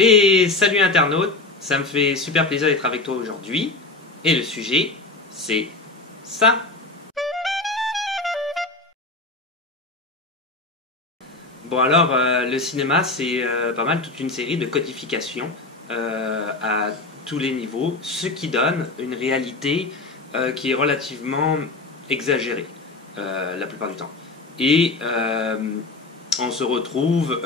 Et salut internaute, ça me fait super plaisir d'être avec toi aujourd'hui. Et le sujet, c'est ça. Bon alors, le cinéma, c'est pas mal toute une série de codifications à tous les niveaux, ce qui donne une réalité qui est relativement exagérée la plupart du temps. Et on se retrouve...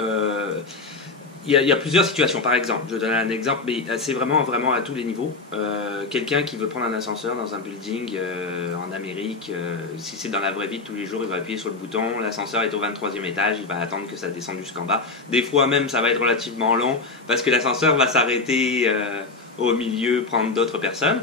il y a plusieurs situations, par exemple, je donne un exemple, mais c'est vraiment à tous les niveaux. Quelqu'un qui veut prendre un ascenseur dans un building en Amérique, si c'est dans la vraie vie de tous les jours, il va appuyer sur le bouton, l'ascenseur est au 23e étage, il va attendre que ça descende jusqu'en bas. Des fois même, ça va être relativement long, parce que l'ascenseur va s'arrêter au milieu, prendre d'autres personnes.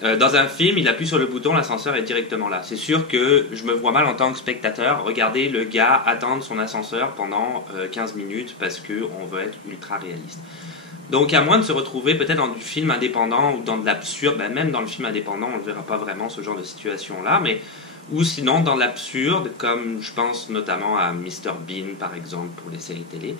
Dans un film, il appuie sur le bouton, l'ascenseur est directement là. C'est sûr que je me vois mal en tant que spectateur regarder le gars attendre son ascenseur pendant 15 minutes parce qu'on veut être ultra réaliste. Donc à moins de se retrouver peut-être dans du film indépendant ou dans de l'absurde, même dans le film indépendant on ne verra pas vraiment ce genre de situation-là, mais ou sinon dans l'absurde, comme je pense notamment à Mr Bean par exemple pour les séries télé.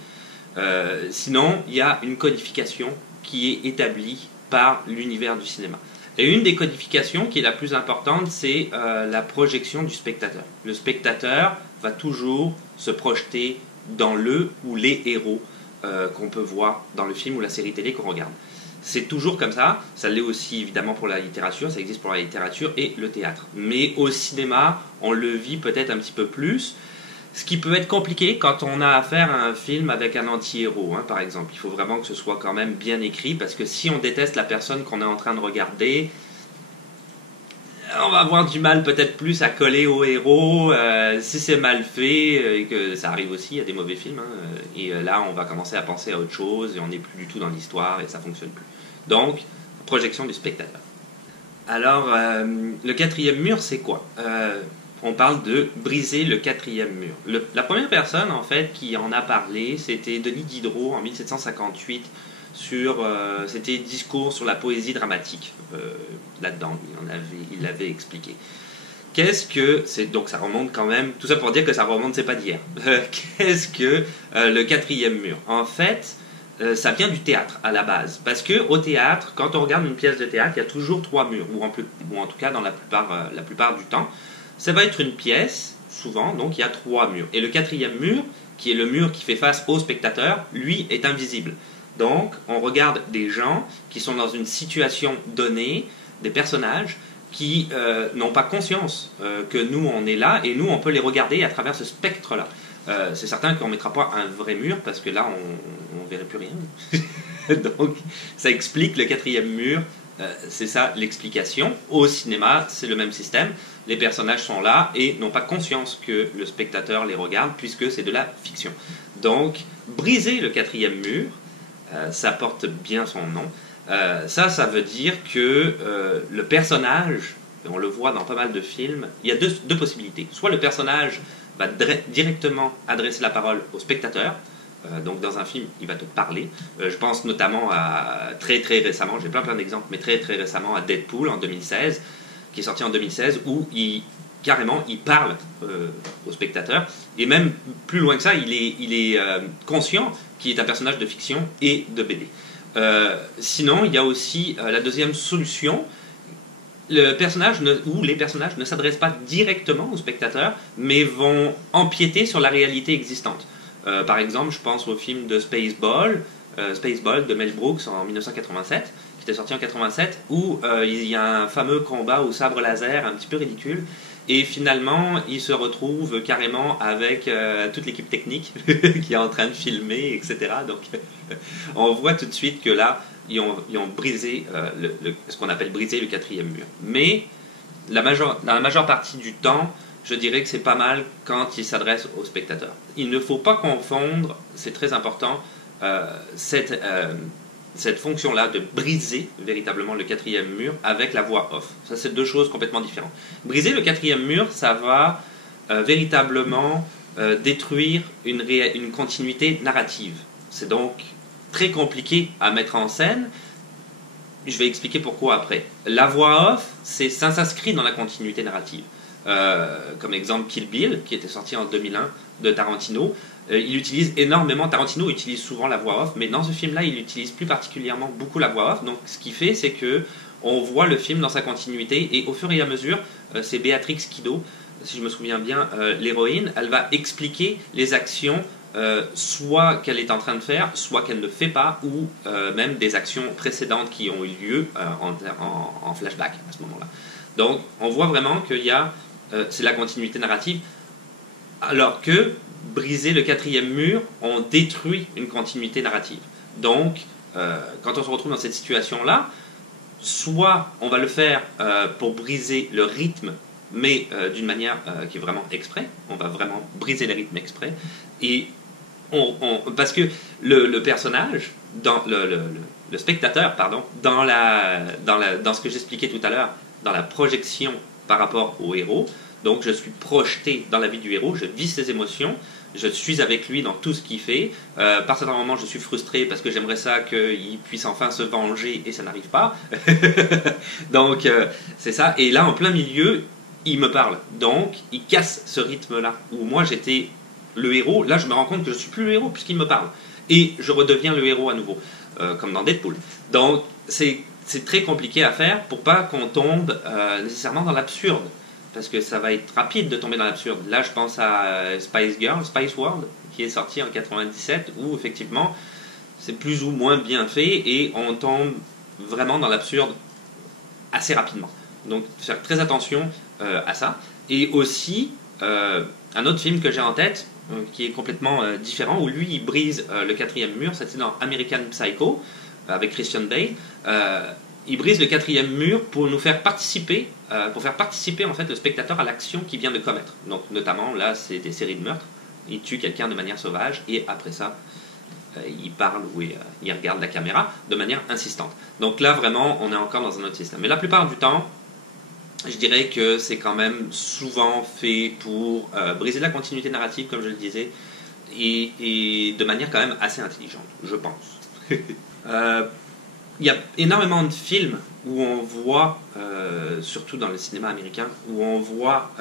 Sinon, il y a une codification qui est établie par l'univers du cinéma. Et une des codifications qui est la plus importante, c'est la projection du spectateur. Le spectateur va toujours se projeter dans le ou les héros qu'on peut voir dans le film ou la série télé qu'on regarde. C'est toujours comme ça l'est aussi évidemment pour la littérature, ça existe pour la littérature et le théâtre. Mais au cinéma, on le vit peut-être un petit peu plus. Ce qui peut être compliqué quand on a affaire à un film avec un anti-héros, par exemple. Il faut vraiment que ce soit quand même bien écrit, parce que si on déteste la personne qu'on est en train de regarder, on va avoir du mal peut-être plus à coller au héros, si c'est mal fait, et que ça arrive aussi, il y a des mauvais films, et là on va commencer à penser à autre chose, et on n'est plus du tout dans l'histoire, et ça ne fonctionne plus. Donc, projection du spectateur. Alors, le quatrième mur, c'est quoi on parle de briser le quatrième mur. La première personne en fait qui en a parlé, c'était Denis Diderot en 1758 c'était discours sur la poésie dramatique. Là-dedans, il l'avait expliqué. Qu'est-ce que c'est, donc ça remonte quand même, tout ça pour dire que ça remonte, c'est pas d'hier. Qu'est-ce que le quatrième mur? En fait, ça vient du théâtre à la base, parce que au théâtre, quand on regarde une pièce de théâtre, il y a toujours trois murs, ou en tout cas dans la plupart du temps. Ça va être une pièce, souvent, donc il y a trois murs. Et le quatrième mur, qui est le mur qui fait face au spectateur, lui est invisible. Donc, on regarde des gens qui sont dans une situation donnée, des personnages qui n'ont pas conscience que nous, on est là, et nous, on peut les regarder à travers ce spectre-là. C'est certain qu'on ne mettra pas un vrai mur, parce que là, on ne verrait plus rien. Donc, ça explique le quatrième mur. C'est ça l'explication. Au cinéma, c'est le même système. Les personnages sont là et n'ont pas conscience que le spectateur les regarde, puisque c'est de la fiction. Donc, briser le quatrième mur, ça porte bien son nom. Ça veut dire que le personnage, et on le voit dans pas mal de films, il y a deux possibilités. Soit le personnage va directement adresser la parole au spectateur, donc dans un film, il va te parler. Je pense notamment à très récemment, j'ai plein d'exemples, mais très récemment à Deadpool en 2016, qui est sorti en 2016, où il parle au spectateur, et même plus loin que ça, il est conscient qu'il est un personnage de fiction et de BD. Sinon, il y a aussi la deuxième solution. Le personnage ou les personnages ne s'adressent pas directement au spectateur, mais vont empiéter sur la réalité existante. Par exemple, je pense au film de Spaceball de Mel Brooks en 1987, qui était sorti en 87, où il y a un fameux combat au sabre laser un petit peu ridicule, et finalement, il se retrouve carrément avec toute l'équipe technique qui est en train de filmer, etc. Donc, on voit tout de suite que là, ils ont brisé ce qu'on appelle briser le quatrième mur. Mais la majeure partie du temps, je dirais que c'est pas mal quand il s'adresse au spectateur. Il ne faut pas confondre, c'est très important, cette fonction-là de briser véritablement le quatrième mur avec la voix off. Ça, c'est deux choses complètement différentes. Briser le quatrième mur, ça va véritablement détruire une continuité narrative. C'est donc très compliqué à mettre en scène. je vais expliquer pourquoi après. La voix off, ça s'inscrit dans la continuité narrative. Comme exemple Kill Bill, qui était sorti en 2001 de Tarantino. Il utilise énormément, Tarantino utilise souvent la voix off, mais dans ce film-là, il utilise plus particulièrement beaucoup la voix off. Donc ce qu'il fait, c'est que on voit le film dans sa continuité, et au fur et à mesure, c'est Béatrix Kiddo, si je me souviens bien, l'héroïne, elle va expliquer les actions, soit qu'elle est en train de faire, soit qu'elle ne fait pas, ou même des actions précédentes qui ont eu lieu en flashback à ce moment-là. Donc on voit vraiment qu'il y a, c'est la continuité narrative, alors que briser le quatrième mur, on détruit une continuité narrative. Donc quand on se retrouve dans cette situation-là, soit on va le faire pour briser le rythme, mais d'une manière qui est vraiment exprès, on va vraiment briser le rythme exprès, et parce que le personnage, le spectateur, pardon, dans ce que j'expliquais tout à l'heure, dans la projection par rapport au héros, donc je suis projeté dans la vie du héros, je vis ses émotions, je suis avec lui dans tout ce qu'il fait. Par certains moments, je suis frustré parce que j'aimerais ça qu'il puisse enfin se venger et ça n'arrive pas. Donc, c'est ça. Et là, en plein milieu, il me parle. Donc, il casse ce rythme-là. Où moi, j'étais le héros. Là, je me rends compte que je ne suis plus le héros puisqu'il me parle. Et je redeviens le héros à nouveau, comme dans Deadpool. Donc, c'est très compliqué à faire pour pas qu'on tombe nécessairement dans l'absurde. Parce que ça va être rapide de tomber dans l'absurde. Là, je pense à Spice World, qui est sorti en 97, où effectivement, c'est plus ou moins bien fait et on tombe vraiment dans l'absurde assez rapidement. Donc, faire très attention à ça. Et aussi, un autre film que j'ai en tête, qui est complètement différent, où lui, il brise le quatrième mur, c'était dans American Psycho, avec Christian Bale. Il brise le quatrième mur pour nous faire participer, en fait le spectateur à l'action qu'il vient de commettre. Donc notamment là, c'est des séries de meurtres. Il tue quelqu'un de manière sauvage et après ça, il parle ou il regarde la caméra de manière insistante. Donc là, vraiment, on est encore dans un autre système. Mais la plupart du temps, je dirais que c'est quand même souvent fait pour briser la continuité narrative, comme je le disais, et de manière quand même assez intelligente, je pense. Il y a énormément de films où on voit, surtout dans le cinéma américain, où on voit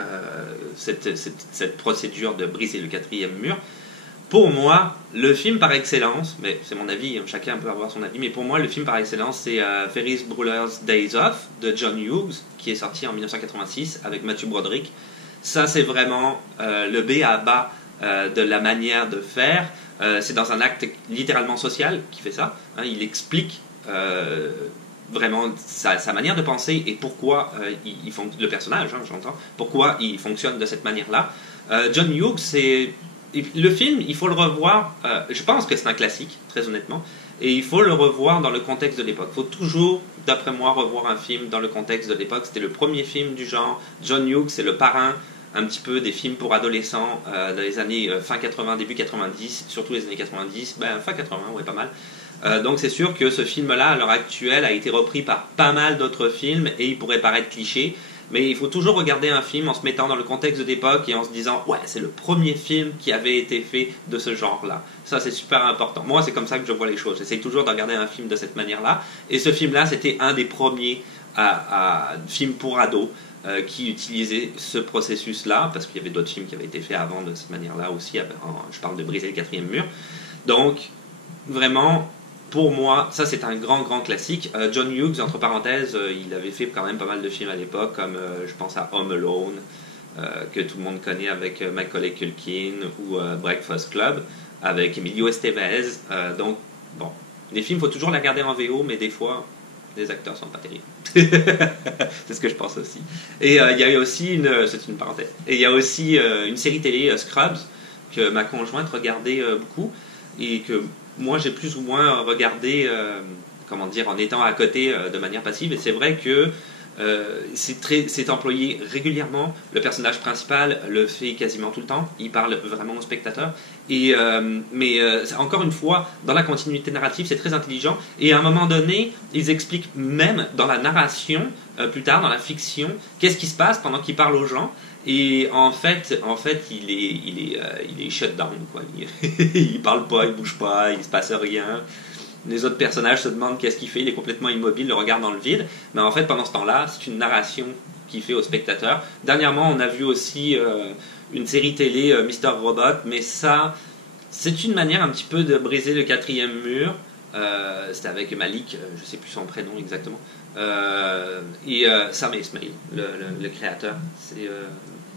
cette procédure de briser le quatrième mur. Pour moi, le film par excellence, mais c'est mon avis, chacun peut avoir son avis, mais pour moi, le film par excellence, c'est Ferris Bueller's Days Off de John Hughes, qui est sorti en 1986 avec Matthew Broderick. Ça, c'est vraiment le B à bas de la manière de faire. C'est dans un acte littéralement social qui fait ça. Il explique vraiment sa manière de penser et pourquoi le personnage, j'entends, pourquoi il fonctionne de cette manière-là. John Hughes, le film, il faut le revoir, je pense que c'est un classique, très honnêtement, et il faut le revoir dans le contexte de l'époque. Il faut toujours, d'après moi, revoir un film dans le contexte de l'époque. C'était le premier film du genre. John Hughes, c'est le parrain un petit peu des films pour adolescents dans les années fin 80, début 90, surtout les années 90, fin 80, ouais, pas mal. Donc c'est sûr que ce film-là, à l'heure actuelle, a été repris par pas mal d'autres films et il pourrait paraître cliché, mais il faut toujours regarder un film en se mettant dans le contexte de l'époque et en se disant « Ouais, c'est le premier film qui avait été fait de ce genre-là. » Ça, c'est super important. Moi, c'est comme ça que je vois les choses. J'essaie toujours de regarder un film de cette manière-là. Et ce film-là, c'était un des premiers films pour ados qui utilisait ce processus-là, parce qu'il y avait d'autres films qui avaient été faits avant de cette manière-là aussi. Je parle de briser le quatrième mur. Donc, vraiment... Pour moi, ça c'est un grand classique. John Hughes, entre parenthèses, il avait fait quand même pas mal de films à l'époque, comme je pense à Home Alone, que tout le monde connaît avec Macaulay Culkin, ou Breakfast Club, avec Emilio Estevez. Donc, bon, les films, il faut toujours les regarder en VO, mais des fois, les acteurs sont pas terribles. C'est ce que je pense aussi. Et il y a aussi c'est une parenthèse, et il y a aussi une série télé, Scrubs, que ma conjointe regardait beaucoup, et que moi j'ai plus ou moins regardé en étant à côté de manière passive, et c'est vrai que c'est employé régulièrement. Le personnage principal le fait quasiment tout le temps, il parle vraiment au spectateur, mais encore une fois, dans la continuité narrative, c'est très intelligent, et à un moment donné, ils expliquent même dans la narration, plus tard dans la fiction, qu'est-ce qui se passe pendant qu'il parle aux gens. Et en fait, il est shut down, quoi. Il parle pas, il bouge pas, il se passe rien. Les autres personnages se demandent qu'est-ce qu'il fait, il est complètement immobile, le regard dans le vide. Mais en fait, pendant ce temps-là, c'est une narration qu'il fait au spectateur. Dernièrement, on a vu aussi une série télé, Mister Robot, mais ça, c'est une manière un petit peu de briser le quatrième mur. C'était avec Malik, je ne sais plus son prénom exactement, et Sam Esmail, le créateur. C'est,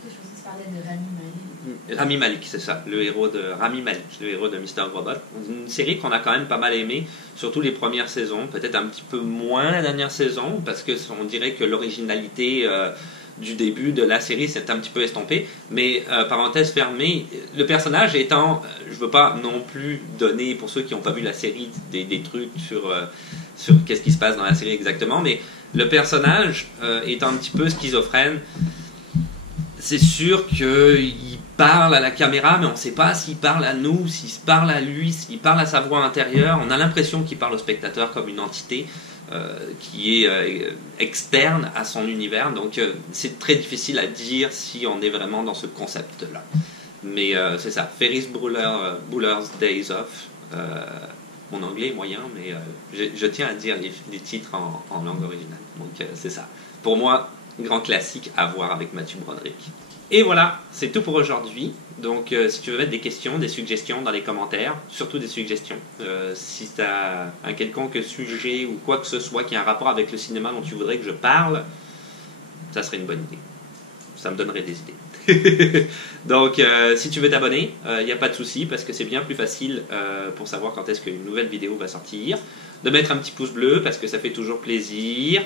Je pensais que tu parlais de Rami Malek. Rami Malek, c'est ça, le héros de Rami Malek, le héros de Mister Robot. Une série qu'on a quand même pas mal aimée, surtout les premières saisons, peut-être un petit peu moins la dernière saison, parce que on dirait que l'originalité du début de la série s'est un petit peu estompée. Mais parenthèse fermée, le personnage étant, je veux pas non plus donner pour ceux qui n'ont pas vu la série des trucs sur qu'est-ce qui se passe dans la série exactement, mais le personnage étant un petit peu schizophrène. C'est sûr qu'il parle à la caméra, mais on ne sait pas s'il parle à nous, s'il parle à lui, s'il parle à sa voix intérieure. On a l'impression qu'il parle au spectateur comme une entité qui est externe à son univers. Donc c'est très difficile à dire si on est vraiment dans ce concept-là. Mais c'est ça, Ferris Bueller's Days Off. Mon anglais est moyen, mais je tiens à dire les titres en langue originale. Donc c'est ça. Pour moi, grand classique à voir avec Matthew Broderick. Et voilà, c'est tout pour aujourd'hui. Donc si tu veux mettre des questions, des suggestions dans les commentaires, surtout des suggestions, si tu as un quelconque sujet ou quoi que ce soit qui a un rapport avec le cinéma dont tu voudrais que je parle, ça serait une bonne idée. Ça me donnerait des idées. Donc si tu veux t'abonner, il n'y a pas de souci parce que c'est bien plus facile pour savoir quand est-ce qu'une nouvelle vidéo va sortir. De mettre un petit pouce bleu parce que ça fait toujours plaisir.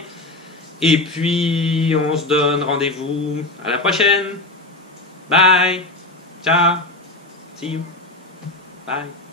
Et puis, on se donne rendez-vous à la prochaine. Bye. Ciao. See you. Bye.